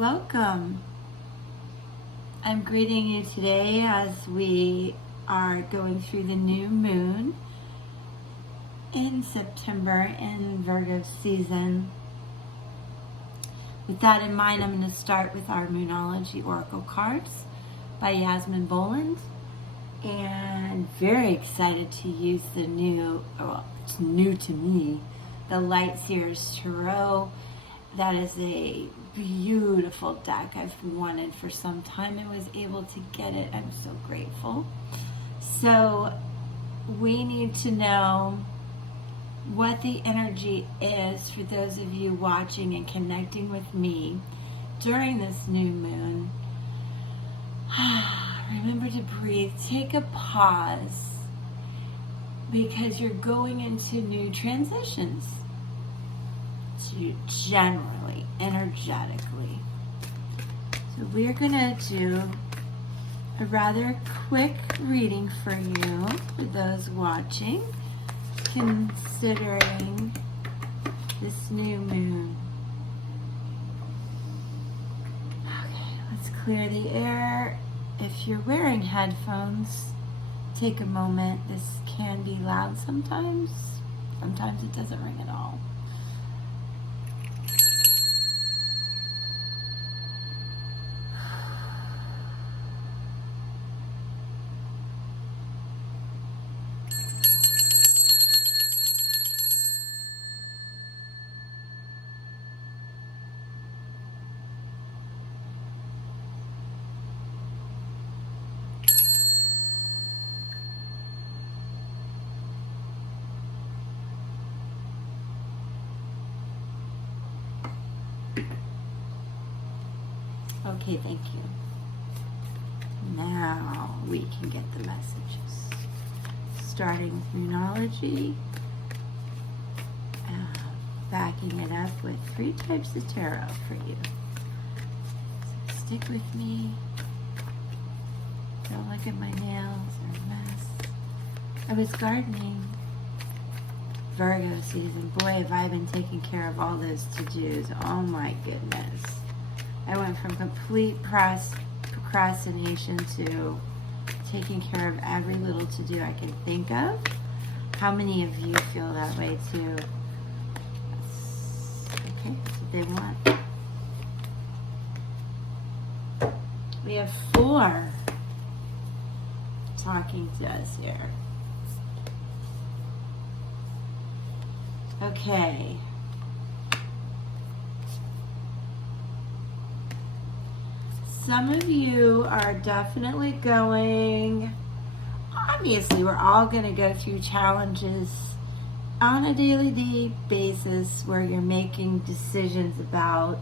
Welcome. I'm greeting you today as we are going through the new moon in September in Virgo season. With that in mind, I'm going to start with our Monology Oracle cards by Yasmin Boland. And very excited to use the new, well, it's new to me, the Light Seers Tarot. That is a beautiful deck I've wanted for some time and was able to get it. I'm so grateful. So we need to know what the energy is for those of you watching and connecting with me during this new moon. Remember to breathe. Take a pause because you're going into new transitions. Generally, energetically. So we're going to do a rather quick reading for you, for those watching, considering this new moon. Okay, let's clear the air. If you're wearing headphones, take a moment. This can be loud sometimes. Sometimes it doesn't ring at all. Okay, thank you. Now we can get the messages. Starting with Monology, backing it up with 3 types of tarot for you. So stick with me. Don't look at my nails, they're a mess. I was gardening. Virgo season. Boy, have I been taking care of all those to-dos. Oh my goodness. I went from complete procrastination to taking care of every little to-do I can think of. How many of you feel that way too? Okay, that's what they want. We have 4 talking to us here. Okay. Some of you are definitely going, obviously we're all going to go through challenges on a daily basis where you're making decisions about,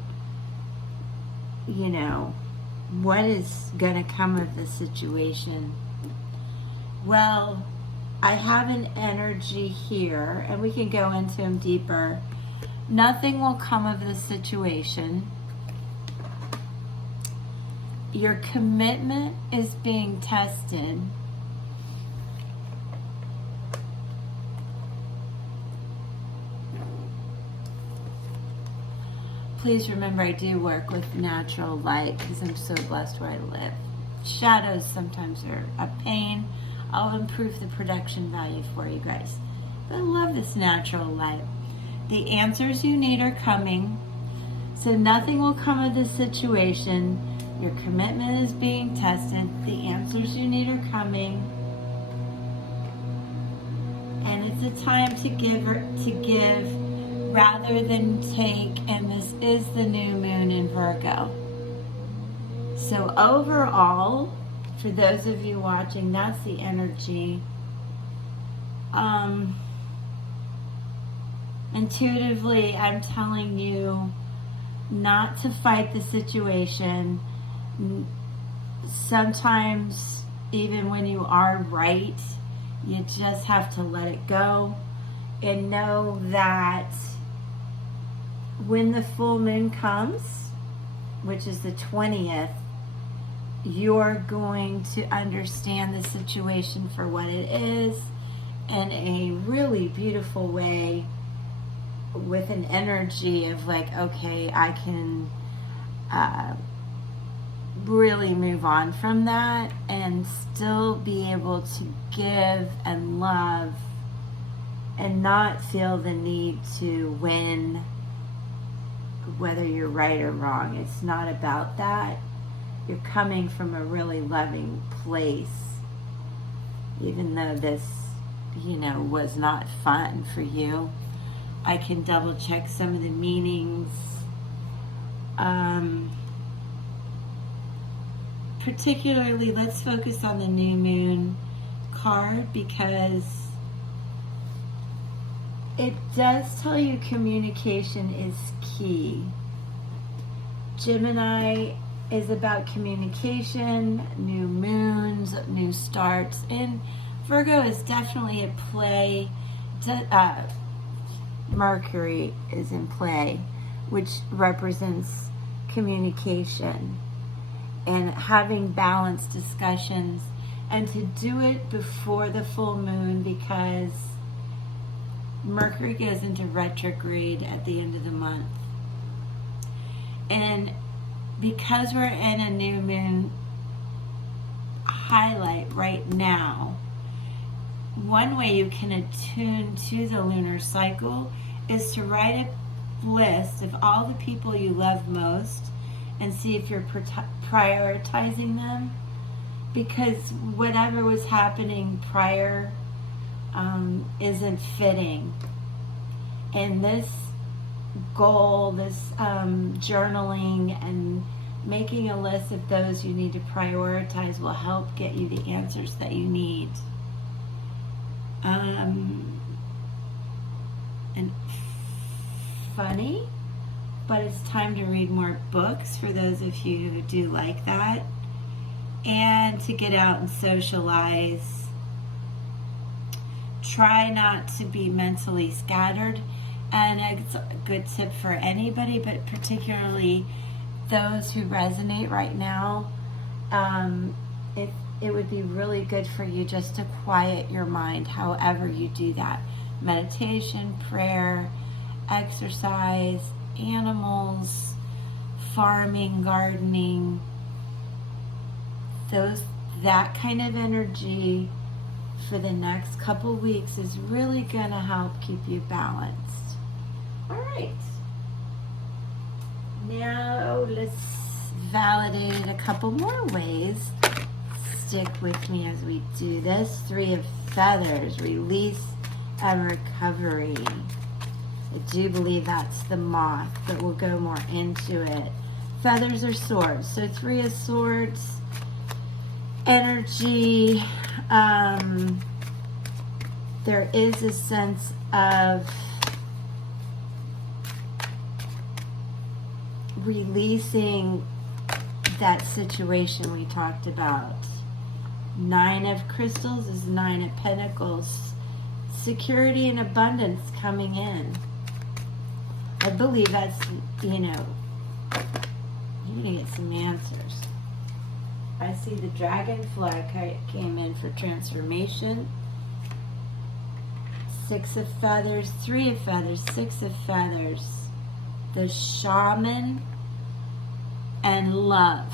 what is going to come of the situation. Well, I have an energy here, and we can go into them deeper. Nothing will come of the situation. Your commitment is being tested. Please remember, I do work with natural light because I'm so blessed where I live. Shadows sometimes are a pain. I'll improve the production value for you guys. But I love this natural light. The answers you need are coming. So nothing will come of this situation. Your commitment is being tested. The answers you need are coming. And it's a time to give rather than take. And this is the new moon in Virgo. So overall, for those of you watching, that's the energy. Intuitively, I'm telling you not to fight the situation. Sometimes, even when you are right, you just have to let it go and know that when the full moon comes, which is the 20th, you're going to understand the situation for what it is in a really beautiful way, with an energy of like, okay, really move on from that and still be able to give and love and not feel the need to win, whether you're right or wrong. It's not about that. You're coming from a really loving place, even though this, was not fun for you. I can double check some of the meanings. Particularly, let's focus on the new moon card, because it does tell you communication is key. Gemini is about communication, new moons, new starts, and Virgo is definitely a play. Mercury is in play, which represents communication and having balanced discussions, and to do it before the full moon, because Mercury goes into retrograde at the end of the month. And because we're in a new moon highlight right now, one way you can attune to the lunar cycle is to write a list of all the people you love most and see if you're prioritizing them, because whatever was happening prior isn't fitting. And this goal, this journaling and making a list of those you need to prioritize will help get you the answers that you need. And funny, but it's time to read more books for those of you who do like that, and to get out and socialize. Try not to be mentally scattered, and it's a good tip for anybody, but particularly those who resonate right now. It would be really good for you just to quiet your mind, however you do that. Meditation, prayer, exercise, animals, farming, gardening, that kind of energy for the next couple weeks is really going to help keep you balanced. All right. Now let's validate a couple more ways. Stick with me as we do this. 3 of Feathers, release and recovery. I do believe that's the moth, but we'll go more into it. Feathers are swords. So 3 of Swords, energy. There is a sense of releasing that situation we talked about. 9 of Crystals is 9 of Pentacles. Security and abundance coming in. I believe that's, you're going to get some answers. I see the dragonfly came in for transformation. 6 of Feathers, 3 of Feathers, 6 of Feathers. The Shaman and Love.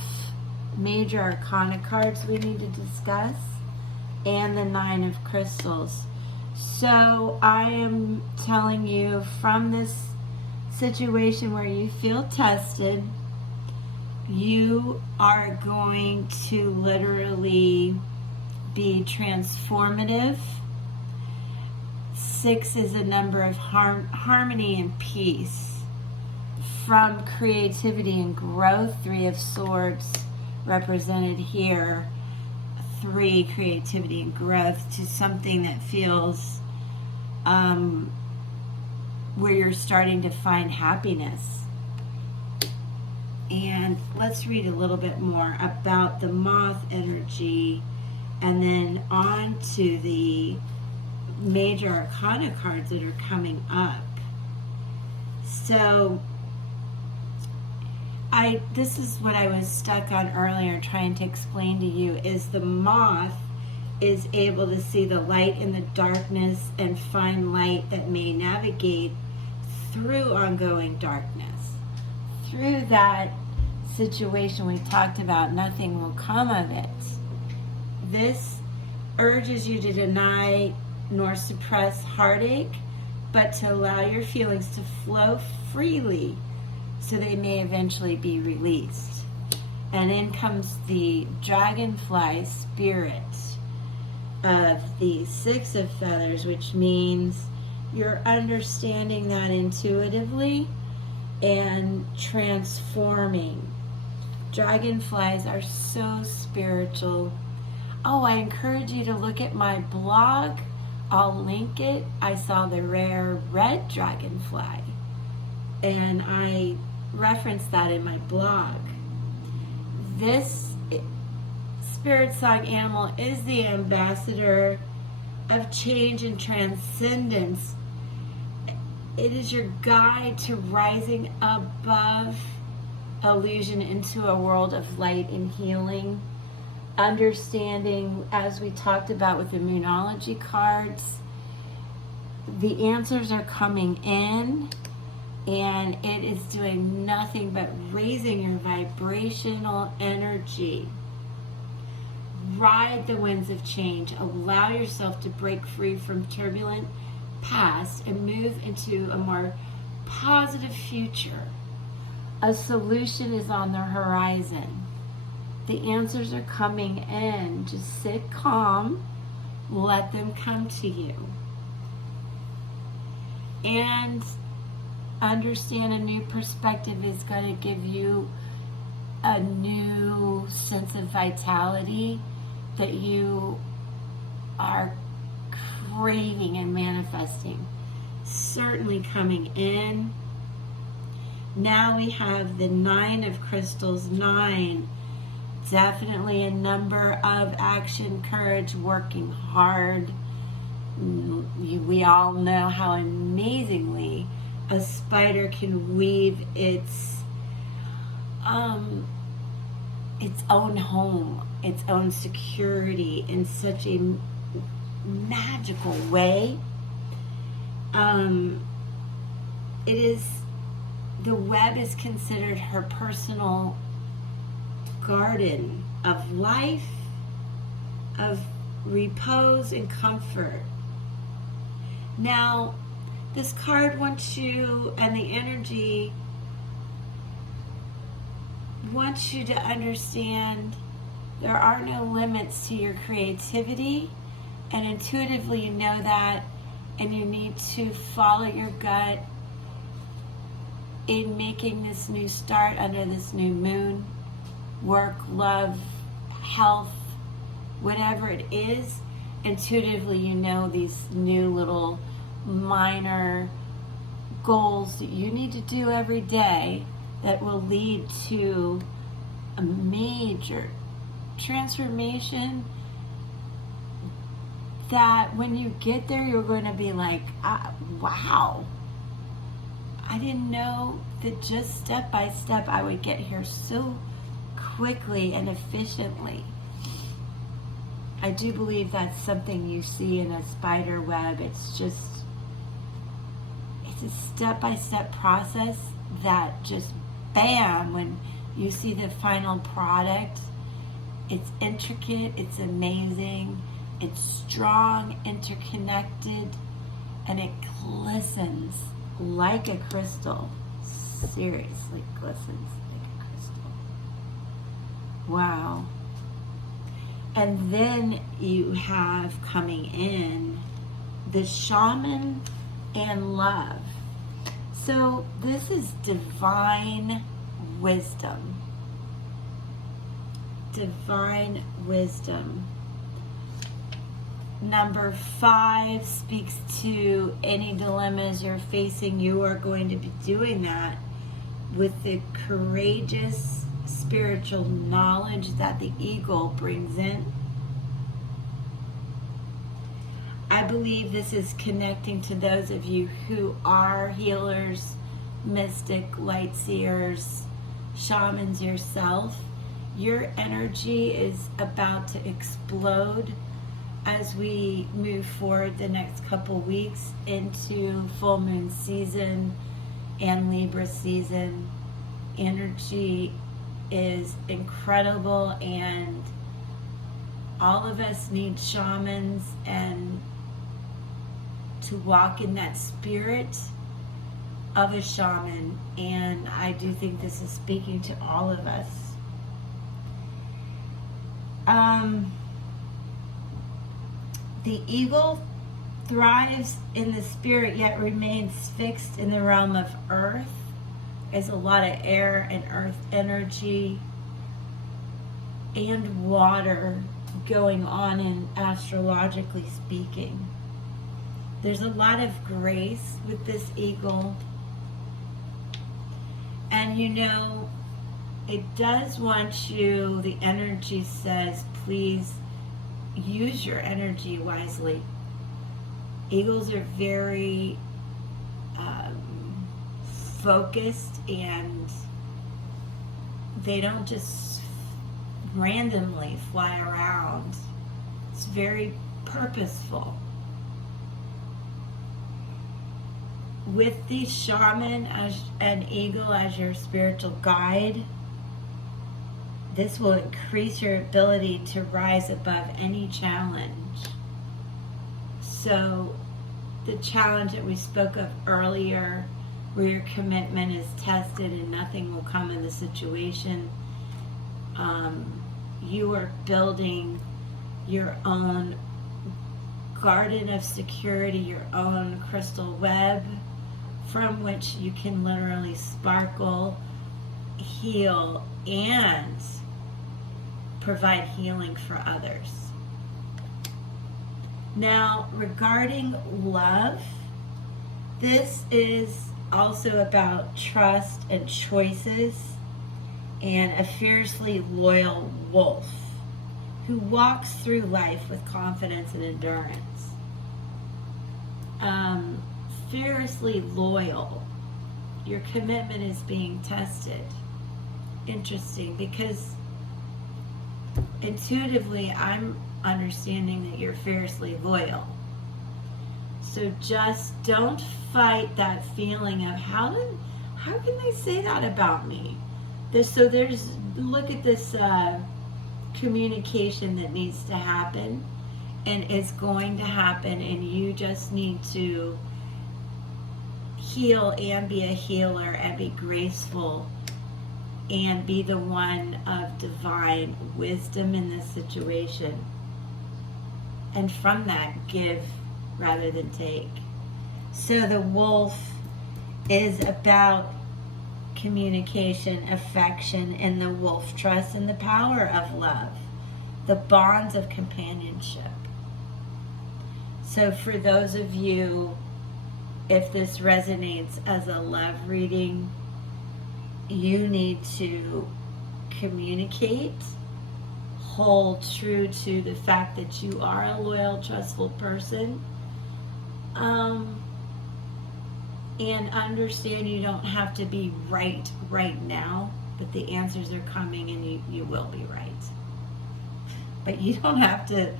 Major Arcana cards we need to discuss. And the 9 of Crystals. So I am telling you, from this situation where you feel tested, you are going to literally be transformative. 6 is a number of harmony and peace. From creativity and growth, 3 of Swords represented here. 3, creativity and growth, to something that feels where you're starting to find happiness. And let's read a little bit more about the moth energy, and then on to the major arcana cards that are coming up. So this is what I was stuck on earlier trying to explain to you, is the moth is able to see the light in the darkness and find light that may navigate through ongoing darkness. Through that situation we talked about, nothing will come of it. This urges you to deny nor suppress heartache, but to allow your feelings to flow freely so they may eventually be released. And in comes the dragonfly spirit of the Six of Feathers, which means you're understanding that intuitively and transforming. Dragonflies are so spiritual. Oh, I encourage you to look at my blog. I'll link it. I saw the rare red dragonfly, and I referenced that in my blog. This spirit song animal is the ambassador of change and transcendence. It is your guide to rising above illusion into a world of light and healing. Understanding, as we talked about with the Monology cards, the answers are coming in, and it is doing nothing but raising your vibrational energy. Ride the winds of change. Allow yourself to break free from turbulent past and move into a more positive future. A solution is on the horizon. The answers are coming in. Just sit calm. Let them come to you. And understand a new perspective is going to give you a new sense of vitality that you are craving and manifesting. Certainly coming in. Now we have the Nine of Crystals. 9. Definitely a number of action, courage, working hard. We all know how amazingly a spider can weave its own home, its own security in such a magical way. The web is considered her personal garden of life, of repose and comfort. Now, this card wants you, and the energy wants you to understand there are no limits to your creativity, and intuitively you know that, and you need to follow your gut in making this new start under this new moon. Work, love, health, whatever it is, intuitively you know these new little minor goals that you need to do every day that will lead to a major transformation, that when you get there you're going to be like, wow, I didn't know that just step by step I would get here so quickly and efficiently. I do believe that's something you see in a spider web. It's a step-by-step process that just bam, when you see the final product, it's intricate, it's amazing, it's strong, interconnected, and it glistens like a crystal. Seriously, glistens like a crystal. Wow. And then you have coming in the shaman and love. So this is divine wisdom. Divine wisdom. Number 5 speaks to any dilemmas you're facing. You are going to be doing that with the courageous spiritual knowledge that the eagle brings in. I believe this is connecting to those of you who are healers, mystic, light seers, shamans yourself. Your energy is about to explode as we move forward the next couple weeks into full moon season and Libra season. Energy is incredible, and all of us need shamans and to walk in that spirit of a shaman, and I do think this is speaking to all of us. The eagle thrives in the spirit yet remains fixed in the realm of earth. There's a lot of air and earth energy and water going on in astrologically speaking. There's a lot of grace with this eagle. And you know, it does want you, the energy says, please use your energy wisely. Eagles are very focused, and they don't just randomly fly around. It's very purposeful. With the shaman as an eagle as your spiritual guide, this will increase your ability to rise above any challenge. So the challenge that we spoke of earlier, where your commitment is tested and nothing will come in the situation, you are building your own garden of security, your own crystal web from which you can literally sparkle, heal, and provide healing for others. Now, regarding love, this is also about trust and choices, and a fiercely loyal wolf who walks through life with confidence and endurance. Fiercely loyal. Your commitment is being tested. Interesting, because intuitively I'm understanding that you're fiercely loyal. So just don't fight that feeling of how can they say that about me? Look at this communication that needs to happen, and it's going to happen, and you just need to heal and be a healer and be graceful and be the one of divine wisdom in this situation. And from that, give rather than take. So the wolf is about communication, affection, and the wolf trust in the power of love, the bonds of companionship. So for those of you, if this resonates as a love reading, you need to communicate, hold true to the fact that you are a loyal, trustful person, and understand you don't have to be right now, but the answers are coming, and you will be right. But you don't have to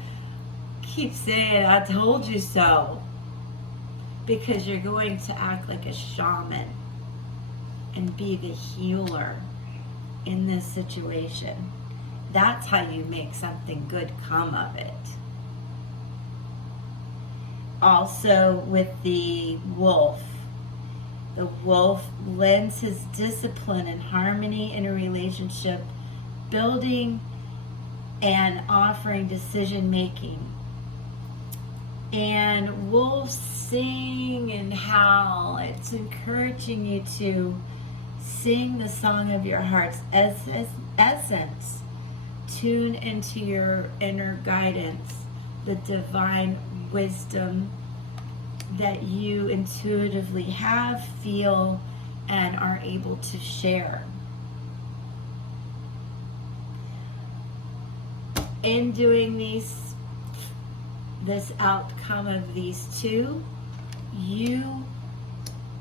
keep saying, I told you so, because you're going to act like a shaman and be the healer in this situation. That's how you make something good come of it. Also with the wolf lends his discipline and harmony in a relationship, building and offering decision making. And wolves sing and howl. It's encouraging you to sing the song of your heart's essence. Tune into your inner guidance, the divine wisdom that you intuitively have, feel, and are able to share. In doing this outcome of these two, you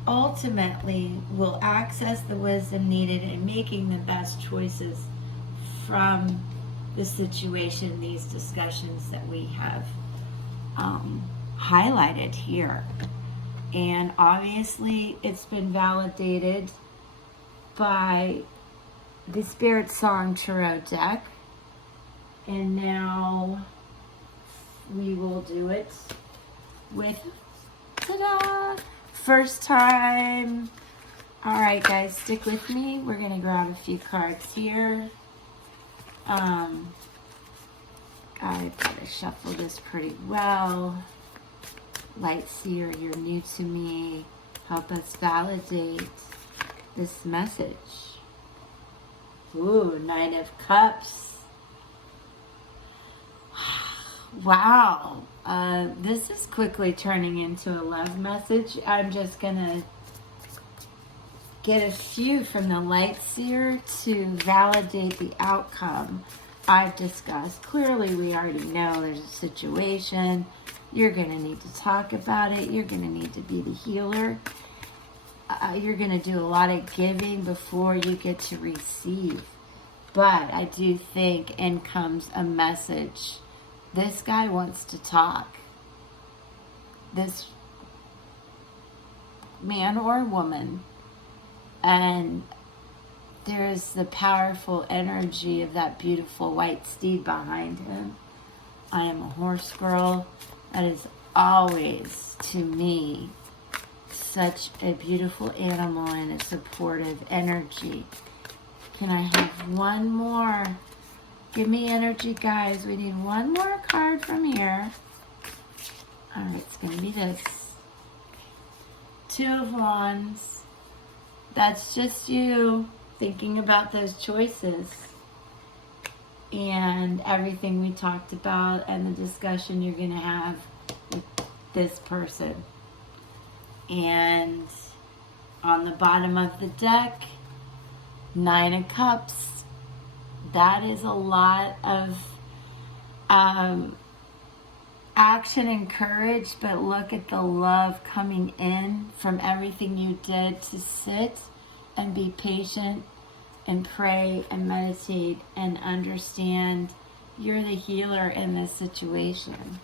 ultimately will access the wisdom needed in making the best choices from the situation, these discussions that we have highlighted here. And obviously it's been validated by the Spirit Song Tarot deck. And now we will do it with, ta-da, first time. All right, guys, stick with me. We're going to grab a few cards here. I've got to shuffle this pretty well. Light Seer, you're new to me. Help us validate this message. Ooh, Nine of Cups. Wow. This is quickly turning into a love message. I'm just going to get a few from the Light Seer to validate the outcome I've discussed. Clearly, we already know there's a situation. You're going to need to talk about it. You're going to need to be the healer. You're going to do a lot of giving before you get to receive. But I do think in comes a message. This guy wants to talk. This man or woman. And there's the powerful energy of that beautiful white steed behind him. I am a horse girl. That is always, to me, such a beautiful animal and a supportive energy. Can I have one more? Give me energy, guys. We need one more card from here. All right, it's going to be this. Two of Wands. That's just you thinking about those choices and everything we talked about and the discussion you're going to have with this person. And on the bottom of the deck, Nine of Cups. That is a lot of action and courage, but look at the love coming in from everything you did to sit and be patient and pray and meditate and understand you're the healer in this situation.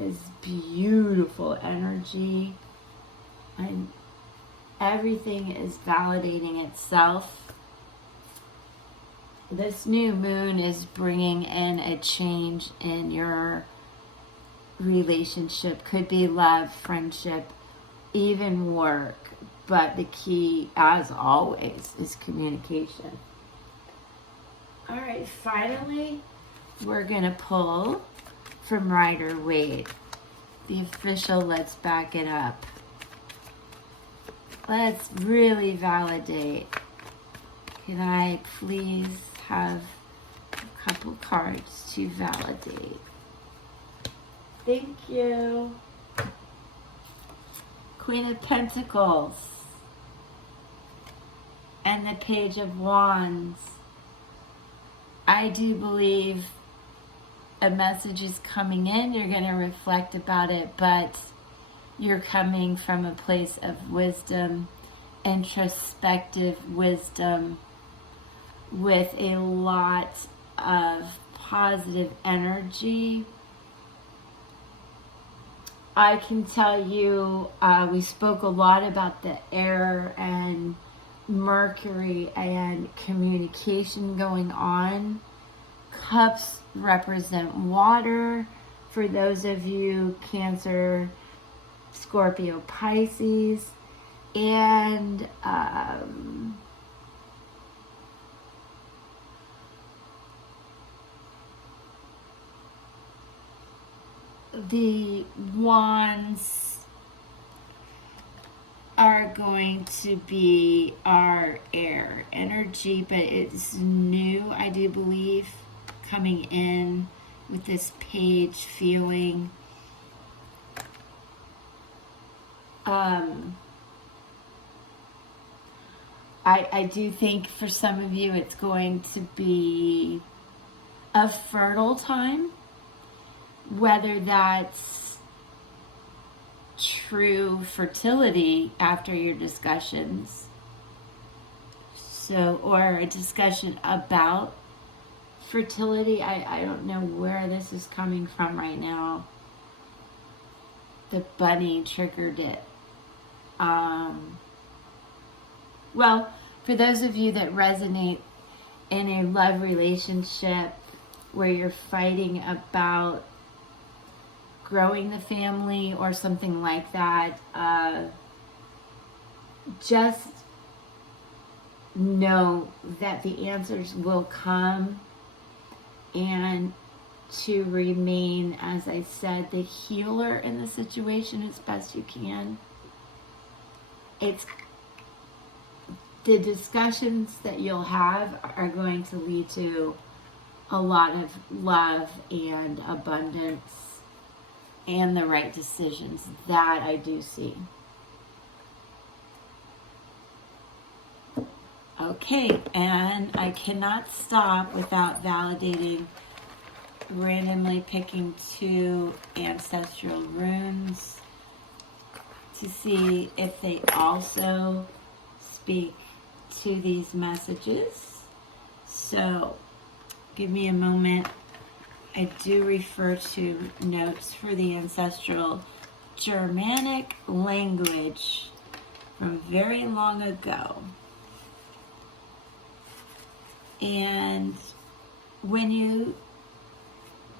It's beautiful energy, and everything is validating itself. This new moon is bringing in a change in your relationship. Could be love, friendship, even work. But the key, as always, is communication. All right, finally, we're going to pull from Rider-Waite. The official Let's Back It Up. Let's really validate. Can I please have a couple cards to validate? Thank you. Queen of Pentacles and the Page of Wands. I do believe a message is coming in. You're going to reflect about it, but you're coming from a place of wisdom, introspective wisdom, with a lot of positive energy. I can tell you, we spoke a lot about the air and Mercury and communication going on. Cups represent water. For those of you Cancer, Scorpio, Pisces, and the wands are going to be our air energy, but it's new, I do believe, coming in with this page feeling. I do think for some of you it's going to be a fertile time, whether that's true fertility after your discussions, so, or a discussion about fertility. I don't know where this is coming from right now. The bunny triggered it. Well, for those of you that resonate in a love relationship where you're fighting about growing the family or something like that, just know that the answers will come, and to remain, as I said, the healer in the situation as best you can. It's the discussions that you'll have are going to lead to a lot of love and abundance and the right decisions. That I do see. Okay, and I cannot stop without validating, randomly picking 2 ancestral runes to see if they also speak to these messages. So give me a moment. I do refer to notes for the ancestral Germanic language from very long ago. And when you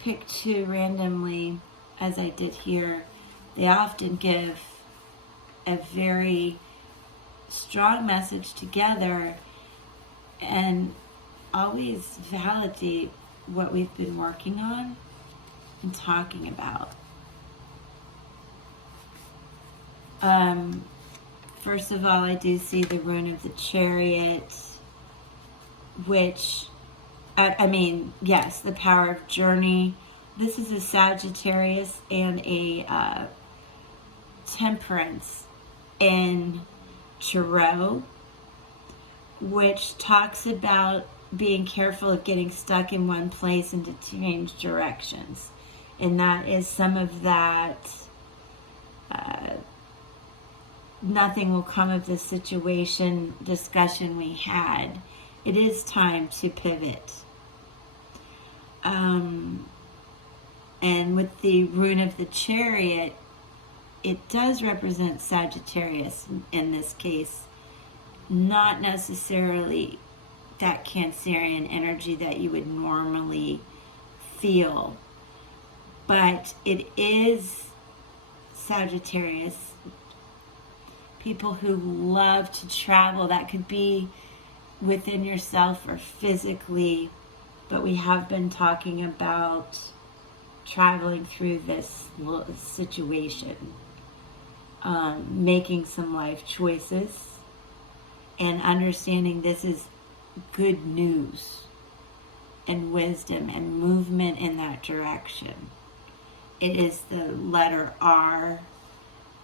pick 2 randomly, as I did here, they often give a very strong message together and always validate what we've been working on and talking about. First of all, I do see the rune of the Chariot, which, yes, the power of journey. This is a Sagittarius and a Temperance in Tarot, which talks about being careful of getting stuck in one place and to change directions. And that is some of that, nothing will come of this situation discussion we had. It is time to pivot. And with the rune of the Chariot, it does represent Sagittarius in this case, not necessarily that Cancerian energy that you would normally feel, but it is Sagittarius. People who love to travel, that could be within yourself or physically, but we have been talking about traveling through this situation, making some life choices, and understanding this is good news and wisdom and movement in that direction. It is the letter R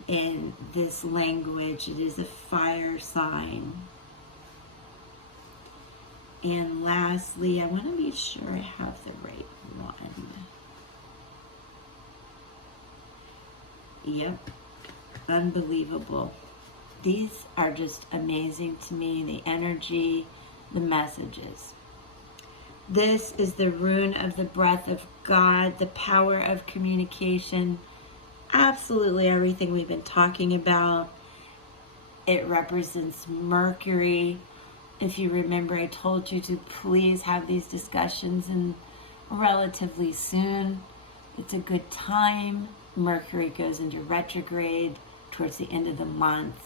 in this language. It is a fire sign. And lastly, I want to be sure I have the right one. Yep, unbelievable. These are just amazing to me, the energy, the messages. This is the rune of the breath of God, the power of communication, absolutely everything we've been talking about. It represents Mercury. If you remember, I told you to please have these discussions in relatively soon. It's a good time. Mercury goes into retrograde towards the end of the month.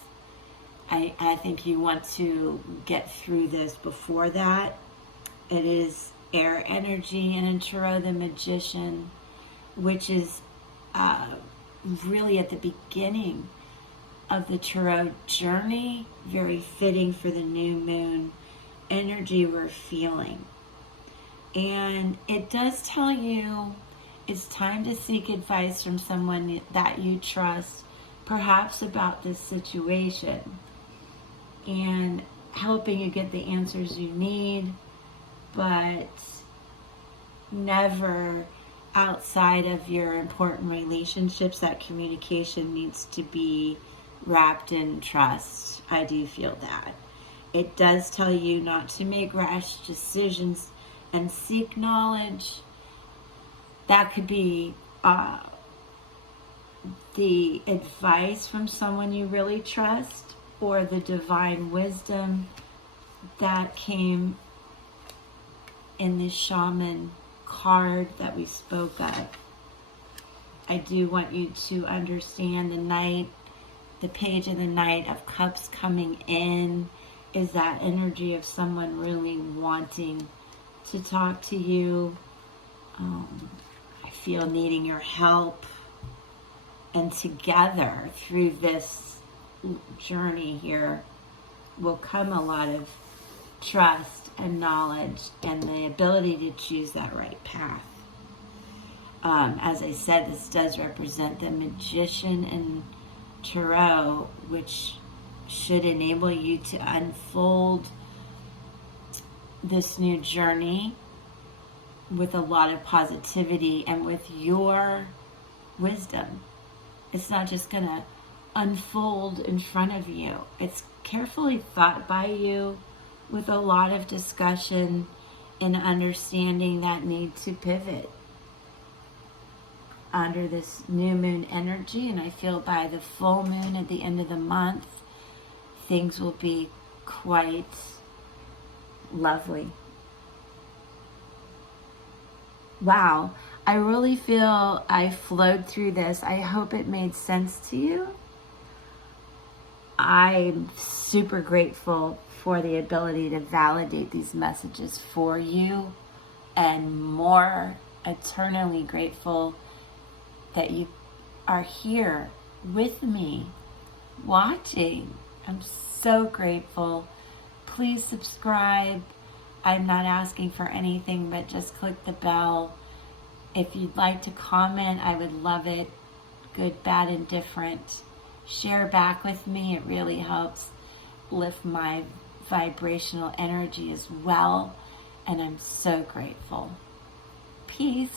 I think you want to get through this before that. It is air energy, and in Tarot, the Magician, which is really at the beginning of the Tarot journey, very fitting for the new moon energy we're feeling. And it does tell you it's time to seek advice from someone that you trust, perhaps about this situation, and helping you get the answers you need, but never outside of your important relationships. That communication needs to be wrapped in trust. I do feel that. It does tell you not to make rash decisions and seek knowledge. That could be the advice from someone you really trust, or the divine wisdom that came in the shaman card that we spoke of. I do want you to understand the page of the Knight of Cups coming in is that energy of someone really wanting to talk to you. I feel needing your help. And together, through this journey here, will come a lot of trust and knowledge and the ability to choose that right path. As I said, this does represent the Magician and Tarot, which should enable you to unfold this new journey with a lot of positivity and with your wisdom. It's not just going to unfold in front of you. It's carefully thought by you with a lot of discussion and understanding that need to pivot under this new moon energy. And I feel by the full moon at the end of the month, things will be quite lovely. Wow, I really feel I flowed through this. I hope it made sense to you. I'm super grateful for the ability to validate these messages for you, and more eternally grateful that you are here with me watching. I'm so grateful. Please subscribe. I'm not asking for anything, but just click the bell. If you'd like to comment, I would love it. Good, bad, indifferent. Share back with me. It really helps lift my vibrational energy as well. And I'm so grateful. Peace.